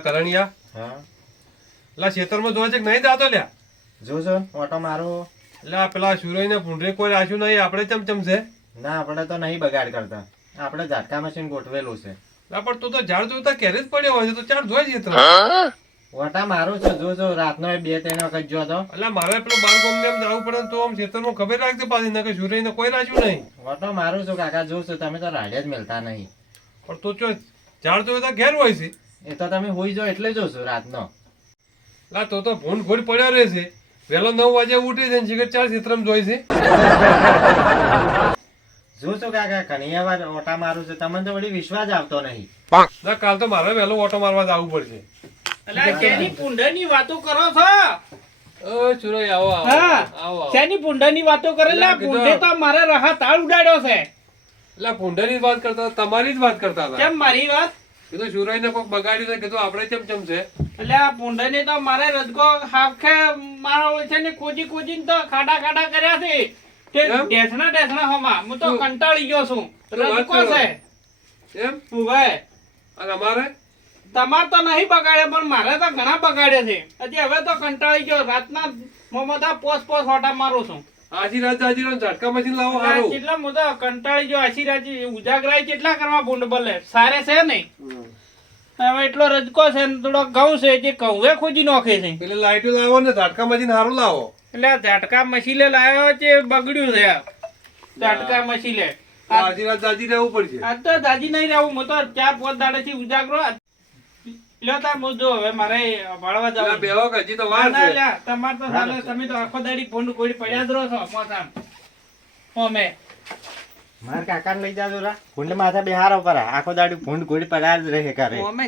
લા કરણિયા હા લા ખેતરમાં જોવા છે કે નહીં જાતો લ્યા જોજો ઓટો મારો. એટલે આ પેલા સુરઈ ને ભૂંડરે કોઈ રાખ્યું નહીં આપણે ચમચમ છે. ના આપણે તો નહીં બગાડ કરતા, આપણે ઝાટકા મશીન ગોઠવેલું છે. લા પણ તું તો ઝાડ જોતા ઘેરે જ પડ્યો હોય છે તો ચાર જોઈ છે તો. ઓટા મારું છે જોજો. રાતનો 2-3 વખત જો તો. એટલે મારે પેલું બાર ગોમને એમ જવું પડે ને તો આમ ખેતરમાં ખબર રાખજે પાછી ને કે સુરઈ ને કોઈ રાખ્યું નહીં. ઓટો મારું છું કાકા, જોશું. તમે તો રાડે જ મિલતા નહીં. પણ તું જો ઝાડ જોતા ઘેર હોય છે. એ તો તમે હોઈ જો એટલે જોશું રાતનો. લા તો ભૂંડ ઘોડ પડ્યો રહે છે. વહેલો 9 વાગે ઉઠી છે ને સિગરેટ ચાર ખેતરમાં જોઈ છે. જોશું કાકા, ઘણી વાર ઓટા મારું છે, તમને તો વળી વિશ્વાસ આવતો નહીં. ના કાલ તો મારે વહેલો ઓટો મારવા જવું પડશે. અલા શેની પુંડની વાતો કરો છો? ઓ સુરઈ આવો હા આવો. શેની પુંડની વાતો કરે? લા પુંડે તો મારે રહા તાળ ઉડાડ્યો છે. એટલે ભૂંડાની જ વાત કરતા હતા, તમારી જ વાત કરતા હતા. કેમ મારી વાત? કીધું સુરઈ ને કોક બગાડ્યું છે, કીધું આપણે ચમચમ છે. એટલે આ પુંડને તો મારે રજકો હાફે મારો છે ને કોજી તો ખાડા કર્યા છે. તે એમ? ઢેસણા હોમાં હું તો કંટાળી ગયો છું. શું વાત રજકો કરો? છે એમ ઉભે. અને અમારે તમાર તો નહીં બગાડે પણ મારે તો ઘણા બગાડે છે. હજી હવે તો કંટાળી ગયો. રાતના મોમતા પોસ હોટા મારું છું. આજી રાત ઝાટકા મશીન લાવો હારું. કેટલા હું તો કંટાળી ગયો. આશીરાજી ઉજાગરાય કેટલા કરવા ભૂંડ બલે સારે છે નહીં. હવે એટલો રજકો છે ને થોડો ઘઉં છે જે ઘઉં ખોજી નાખે છે. એટલે લાઈટો લાવો ને ઝાટકા મશીન હારું લાવો. એટલે આ ઝાટકા મશીલે લાવ્યો છે બગડ્યું છે આ ઝાટકા મશીલે. આજી રાત જાજી રહેવું પડશે. આજ તો દાજી નહીં રહું. હું તો 4-5 દાડેથી ઉજાગરો. લ્યો તાર હું જો હવે મારે ભાળવા પેલા જવું. બેહો કે હજી તો વાર ના, છે. લ્યા, તમાર તો ચાલે. તમે તો આખો દાડી ભૂંડ કોઈ પડ્યા જ રહો છો મોસામ. ઓમે મારા કાકાને લઈ જાજો રા. ભૂંડ માથે બેહારો પર આખો દાડી ભૂંડ ગોળી પડાર જ રહે કરે. ઓમે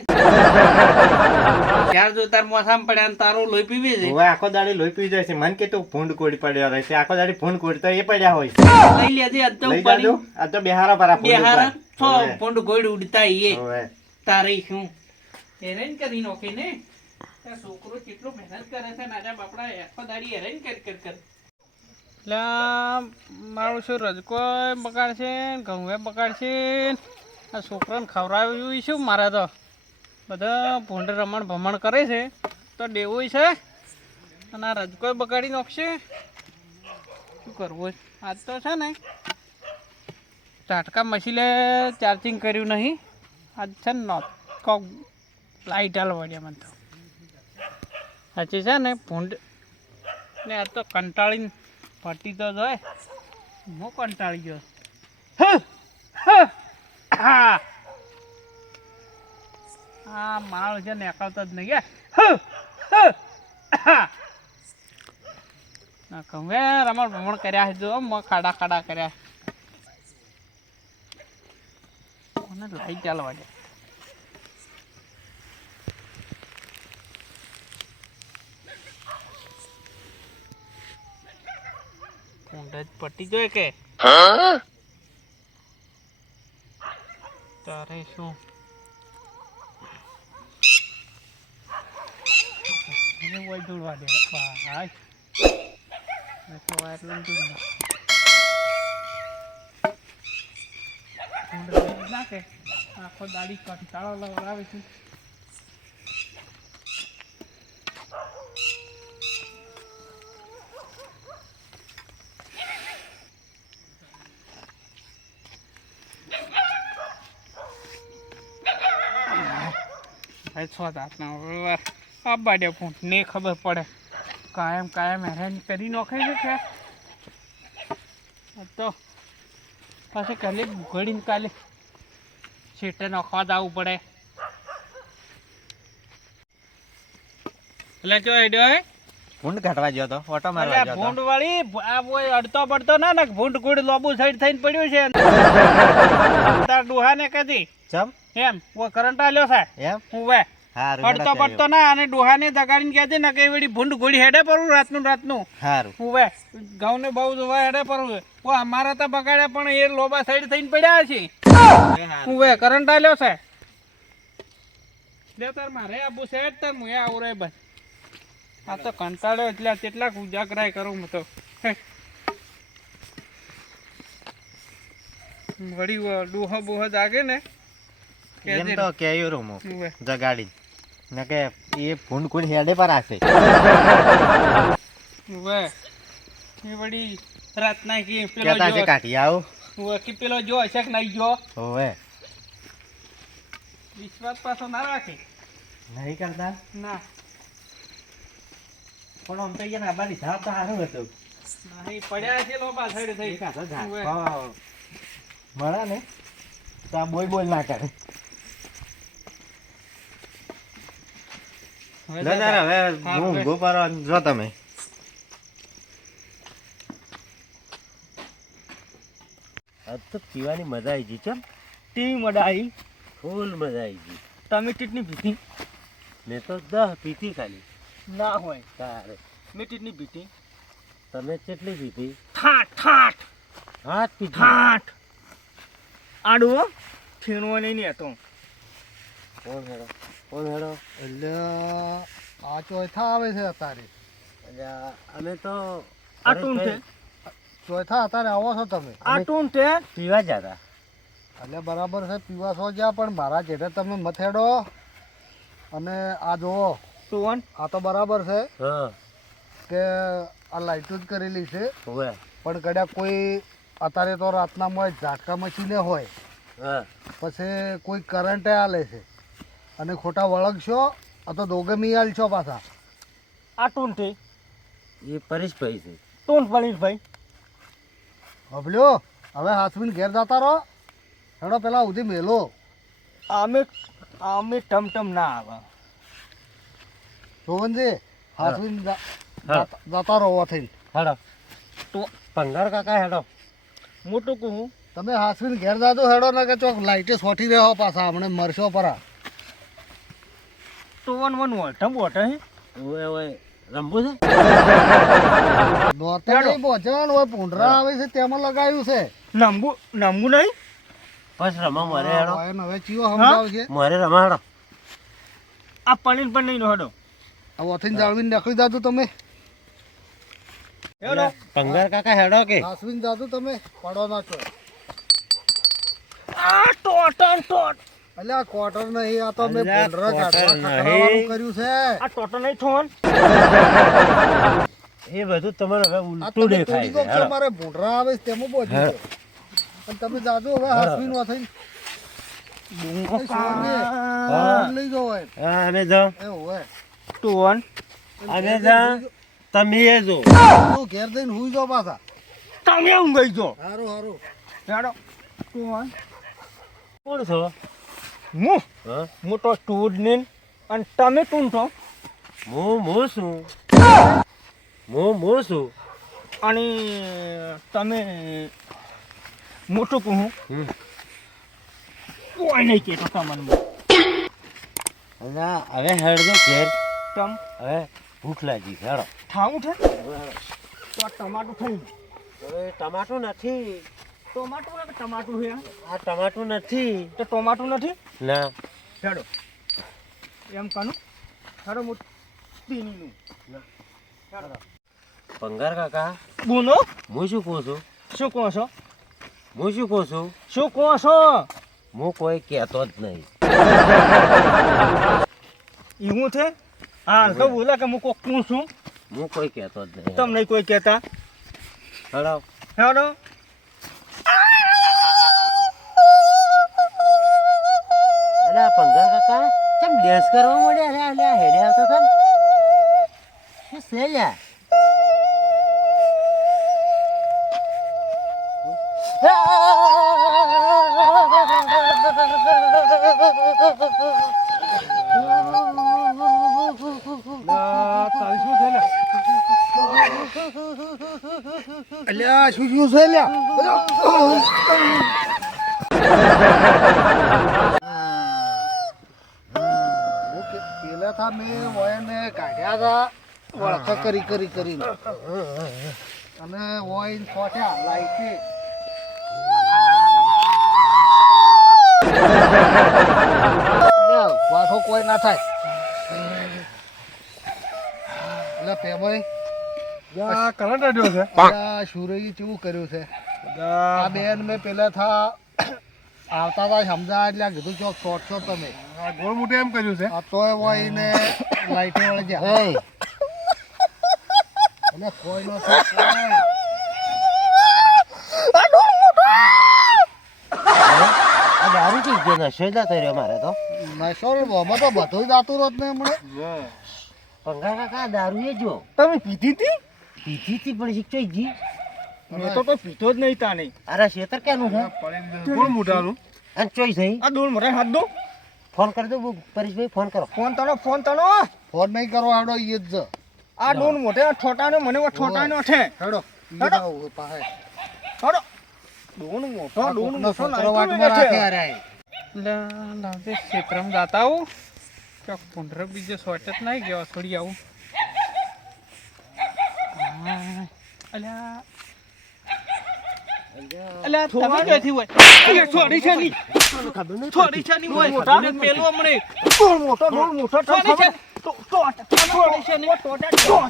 ચાર જો તાર મોસામ પડ્યા ને તારું લોહી પીવી છે. હવે આખો દાડી લોહી પી જાય છે. મન કે તું ભૂંડ ગોળી પડ્યો રહે છે. આખો દાડી ભૂંડ ગોળી તો એ પડ્યા હોય છે. લઈ લેજે અદ્ધો લઈ પડી. જાજો. આ તો બેહારો પર આ ભૂંડ ઉપર. બિહાર છો હોવે. ભૂંડ ગોળ ઉડતા ઈએ હોવે. તારી શું હેરાન કરી નોખી ને. આ છોકરો કેટલો મહેનત કરે છે ને આજા બાપડા આખો દાડી હેરાન કર એટલે મારું શું રજકો બગાડશે ને ઘઉં બગાડશે ને આ છોકરાને ખવડાવ્યું શું મારે તો બધા ભૂંડ રમણ ભમણ કરે છે તો દેવું છે અને આ રજકો બગાડી નાખશે. શું કરવું આજ તો છે ને ઝાટકા મશીલે ચાર્જિંગ કર્યું નહીં. આજ છે ને કોક લાઈટ હાલવાડ્યા મને તો સાચી છે ને ભૂંડ ને આજ તો કંટાળીને ફટી તો જાય. હું કંટાળી ગયો. આ માણસ છે ને એકલતો જ નહીં. હવે રમણ ભમણ કર્યા છે જો ખાડા કર્યા. મને લાઈટ ચાલવા દે. પટ્ટી જોઈએ કે તારે શું જોડવા દે નાખે આખો દાડી કંટાળો લવડાવે છે. આબાડે ફોન ને ખબર પડે કાયમ હેરાન કરી નાખે છે. તો પછી કાલે ઘડીને કાલે છેટે નખવા જવું પડે. એટલે જો એડ્યો ભૂંડ કાઢવા ગયો તો ઓટો મારવા ગયો તો. ભૂંડ વાળી આ કોઈ અડતો પડતો ના ને ભૂંડ ગુડ લોબુ સાઈડ થઈને પડ્યું છે. તાર ડુહા ને કદી ચમ એમ કોઈ કરંટ આલ્યો છે એમ ઉવે હારું અડતો પડતો ના અને ડોહા ને દગાડીને કહેજે ને કે વળી ભૂંડ ગોળી હેડે પરવું રાતનું હારું ઉવે ઘઉં ને બહુ જોવા હેડે પરવું. ઓ અમારા તો બગાડ્યા પણ એ લોબા સાઈડ થઈને પડ્યા છે. ઉવે કરંટ આલ્યો છે. લે તાર મારે આબુ સેટ તાર હું આવું રે બસ. આ તો કંટાળ્યો એટલે કેટલાક ઉજાગરાય કરું હું તો. વળી ડોહો બોહો જાગે ને એમ તો કેયું રૂમ ઉવે જગાડી ના કે એ ભૂંડ કોઈ હેડે પર હશે. ઉવે એ વળી રાતના કે પેલો કહેતા છે જો કાઢી આવો. ઉવે કે પેલો જો હશે કે નહીં જો હોવે વિશ્વાસ પાછો ના રાખે. નહીં કરતા ના પણ આમ તો અહીંયા આબાની ધાપ તો સારું હતું. નહીં પડ્યા છે લો પાછળ થઈ ઉવે. મળે ને તો આ બોલ ના કરે. હવે ના ના હવે હા, હું હવે. ઊંઘો પાડો જો તમે. આજ તો પીવાની મજા આવી ગઈ ચમ. ટી મડાઈ ફૂલ મજા આવી ગઈ. તમે કેટલી પીધી મેં તો 10 પીધી ખાલી. ના હોય તારે મેં કેટલી પીધી તમે કેટલી પીધી? ઠાઠ ઠાઠ 8 પીધી. ઠાઠ આડવો ફેણવો નહીં ને તો કોણ હેડો એટલે આ ચોથા આવે છે અત્યારે. અલ્યા અમે તો આટું છે ચોથા અત્યારે આવો છો તમે. આટું છે પીવા જતા. એટલે બરાબર છે પીવા છો જ્યાં પણ મારા જેઠે તમે મથેડો અને આ જુઓ સુવન આ તો બરાબર છે હા કે આ લાઇટો જ કરેલી છે હોવે પણ કદાચ કોઈ અત્યારે તો રાતના હોય ઝાટકા મચીને હોય હા પછી કોઈ કરંટે આલે છે અને ખોટા વળગશો આ તો દોગમી આલ છો પાછા. આટું છે એ પરેશભાઈ છે. ટૂન પડીશ ભાઈ હબલ્યો હવે હાસવીને ઘેર જતા રહો હેડો પેલા ઉધી મેલો. અમે અમે ટમટમ ના આવે જોવનજી હાસવીને હા. જતા રહો થઈને. હેડો તો પંગાર કાકા હેડો. મોટું કહું તમે હાસવીને ઘેર જાજો હેડો ને કે ચોક લાઈટે સોટી રહ્યો પાછા હમણે મરશો પરા. તો વન વોટમ વોટર હે ઓય ઓય રમવું છે. દોતર નહીં પહોંચવાનું હોય પૂંડરા આવે છે તેમાં લગાવ્યું છે. નમવું નહીં બસ રમા મારે હેડો. હા, એને હવે ચિયો સમજાવશે. મારે રમા હેડો. આ પનીર પણ નહીં હડો આ વથીને જાળવીને નીકળી જાજો તમે. હેડો પંગાર કાકા હેડો કે હાસવીને જાજો તમે પડો ના છો. આ ટોટન ટોટ એટલે આ ક્વાર્ટર નહીં આ તો મેં અલ્યા, પૂંડરા quarter કાઢવા નહીં. ખખડાવવાનું કર્યું છે. આ ટોટન નહીં થોન એ બધું તમારે હવે આ ઉલટું તમે દેખાય તોડી દો છે છો, હેડો. મારે ભૂંડરા આવે છે તેમાં પહોંચી હેડો. ગયો. અને તમે જાજો હવે હાસવીને વથીને હા. લઈ જાઓ હોય. હા, અમે જાઓ. એ હોય ટોન અમે જા તમે એ જો. તું ઘેર જઈને હુઈ જાઓ પાછા. તમે ઊંઘી જો હારું હારું. હેડો ટોન કોણ છો? હું હા હું તો ટૂડ ને અને તમે ટૂન છો હું છું. હું છું. અને તમે મોટું કહું હમ. કોઈ નહીં કહેતો તમને અલ્યા, હવે હેડજો ઘેર. તમ હવે ભૂખ લાગી છે હેડો. થાવું છે તો આ ટમાટું થઈ હવે ટમાટું નથી. ટમાટું ને ટમાટું છે આ ટમાટું નથી. તો ટમાટું નથી ના હેડો એમ કાનું હેડો મોટીનું પંગાર કાકા બોલો હું શું કહું છું? શું કહો છો હું શું કહું છું? શું કહો છો હું કોઈ કહેતો જ નહીં. એવું છે હા તો બોલા કે હું કોકનું છું હું કોઈ કહેતો જ નહીં. તમને કોઈ કહેતા હેડો. હેડો અલ્યા પંગાર કાકા કેમ ડેન્સ કરવા મળ્યા? અલ્યા હેડે આવતો હતો ને. શું છે લ્યા? તારી શું છે લે? અલ્યા શું શું છે લ્યા? ઓકે, પેલા થા મેં વોયને કાઢ્યા હતા વળખા કરીને અને વોઈન ખોટ્યા લાઈટે. પાછો કોઈ ના થાય એટલે તેમાં આ કરંટ અડ્યો છે. સુરઈ કેવું કર્યું છે આ બેન મેં પેલા થા આવતા હતા સમજા એટલે આ કીધું ચોક શોર્ટ છો તમે આ ગોળ મોટે એમ કર્યું છે આ તોય હોય ને લાઈટે વળી ગયા એ એટલે કોઈ નો શોખ કોઈ. આ દારૂ ચીજ છે નશો જ જતો રહ્યો મારે તો નશો રે બાબા તો બધું જાતું રોજ ને હમણાં પંગા કાકા દારૂ એ જો તમે પીધી હતી પીધી હતી પણ શીખતો જી મેં તો કોઈ પીતો જ નહીં તાને અરે શેતર ક્યાંનું છે ગોળ મોટાનું અને ચોઈ થઈ આ ડોલ મરે હાથ દો ફોન કરી દો પરેશભાઈ ફોન કરો ફોન તણો ફોન નહીં કરો આવડો ઈ જ જ આ ડોલ મોટે આ ઠોટાનો મને ઠોટાનો છે હેડો ઈ હેડો. જાઓ પાસે હડો ડોન મોટો ડોન કોકનો મોટો છોકરો વાટમાં રાખે અરે લાવજે ક્ષેત્રમાં જાતા આવું ચોક પુંડર બીજો શોર્ટ જ નહીં ગયો છોડી આવું અલ્યા અલ્યા તમે ક્યાંથી હોય અલ્યા છોડી છે ની ખબર નહીં છોડી છે ની હોય મોટાને મેલો હમણે ડોલ મોટો છોડી છે છોડી છે ની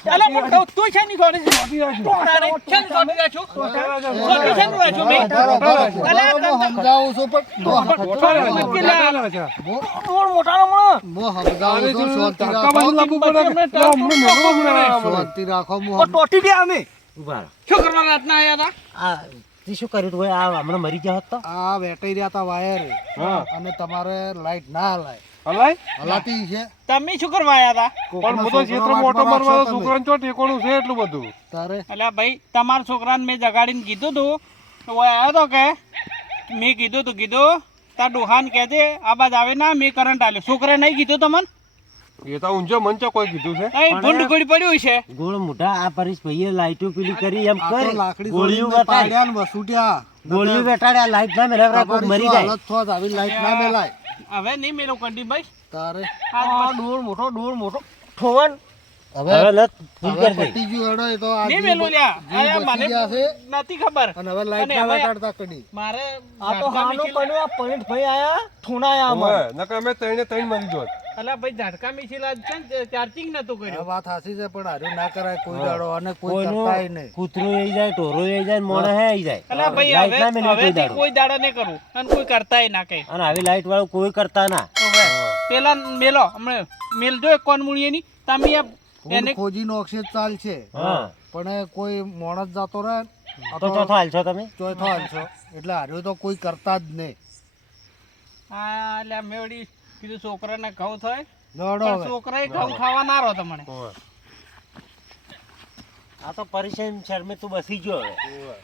અલ્યા પણ કહું તું છે ની છોડી છે તારે છે ની છોડી રાખ્યો છોડી છે ની રાખ્યો મેં અલ્યા હું સમજાવું છું પણ ડોલ મોટાનો મને હું સમજાવું છું શાંતિ ધક્કા બાજુ રાખો લાવવું પડે કે લા, હમણાં મેળવો હમણાં. શાંતિ રાખો હું ઓ ટોટી ગયા અમે ઉભા રહો. શું કરવા રાતના આયા હતા આ તે શું કર્યું તું ભાઈ આ હમણાં મરી ગયા હોત તો આ વેટાઈ રહ્યા હતા વાયર અને તમારે લાઈટ ના હલાય હલાય હલાતી છે તમે શું કરવા આયા હતા પણ હું તો ક્ષેત્રમાં ઓટો મારવા છોકરાને ચો ટેકોનું છે એટલું બધું તારે અલ્યા ભાઈ તમારા છોકરાને મેં જગાડીને કીધું તું તો ઓય આવ્યો તો કે મેં કીધું તાર ડોહાન કહેજે આ બાજ આવે ના મેં કરંટ આલ્યો છોકરાએ નહીં કીધું તમને એ તો ઊંઝો મંચો કોઈ કીધું છે અહીં ભૂંડ ગોળી પડ્યું છે ગોળ મોઢા આ પરેશભાઈએ લાઈટો પેલી કરી એમ આ તો કરી લાકડી ગોળીઓ જોડીને વટાડી પાડ્યા ને વસુટ્યા ગોળીઓ વટાડ્યા લાઈટ ના મેળવરા કોઈ મરી તમારી શું જાય હાલત થોત આવી લાઈટ ના મેલાય હવે નહીં મેલો કંટીભાઈ તારે આ ડોલ મોટો ઠોવન હવે લત ફૂલ હવે કરી દે પટી ગયું હેડો એ તો આ નહીં જીવ મેલો લ્યા જીવ અરે બચી મને ગયા છે નથી ખબર અને હવે લાઈટ અને ના હવે વટાડતા કડી મારે આ તો હાનો કનો આ પૈન્ટ ભાઈ આયા ઠોણાયા અમાર ઓય, નકર અમે ત્રણે ત્રણ મરી જોત અલા ભાઈ ઝાટકા મિશીલા છે ને ચાર્જિંગ નતું આ કર્યું વાત સાચી છે પણ હારું ના કરાય કોઈ દાડો અને કોઈ કોઈનું કરતાય નહીં કૂતરું આઈ જાય ઢોરો આઈ જાય મોણે હે આઈ જાય અલા ભાઈ લાઈટ ના મેળવે કોઈ હવેથી દાડો કોઈ દાડા નહીં કરું અને કોઈ કરતાય ના કઈ અને આવી લાઈટ વાળું કોઈ કરતા ના પેલા મેલો હમણાં મેલજો એક કોન મૂળીએની તમે આ ફૂલ એને ખોજી નો અક્ષર ચાલશે હા પણ કોઈ માણસ જતો રહે આ તો ચોથો હાલ છો તમે ચોથો હાલશો એટલે હાર્યો તો કોઈ કરતા જ નહીં હા એટલે મેવડી કીધું છોકરાને ઘઉં થાય દોડો પણ હવે છોકરાએ ઘઉં ખાવા ના રહો તમને આ તો પરેશાન શર્મે તું બસી ગયો હવે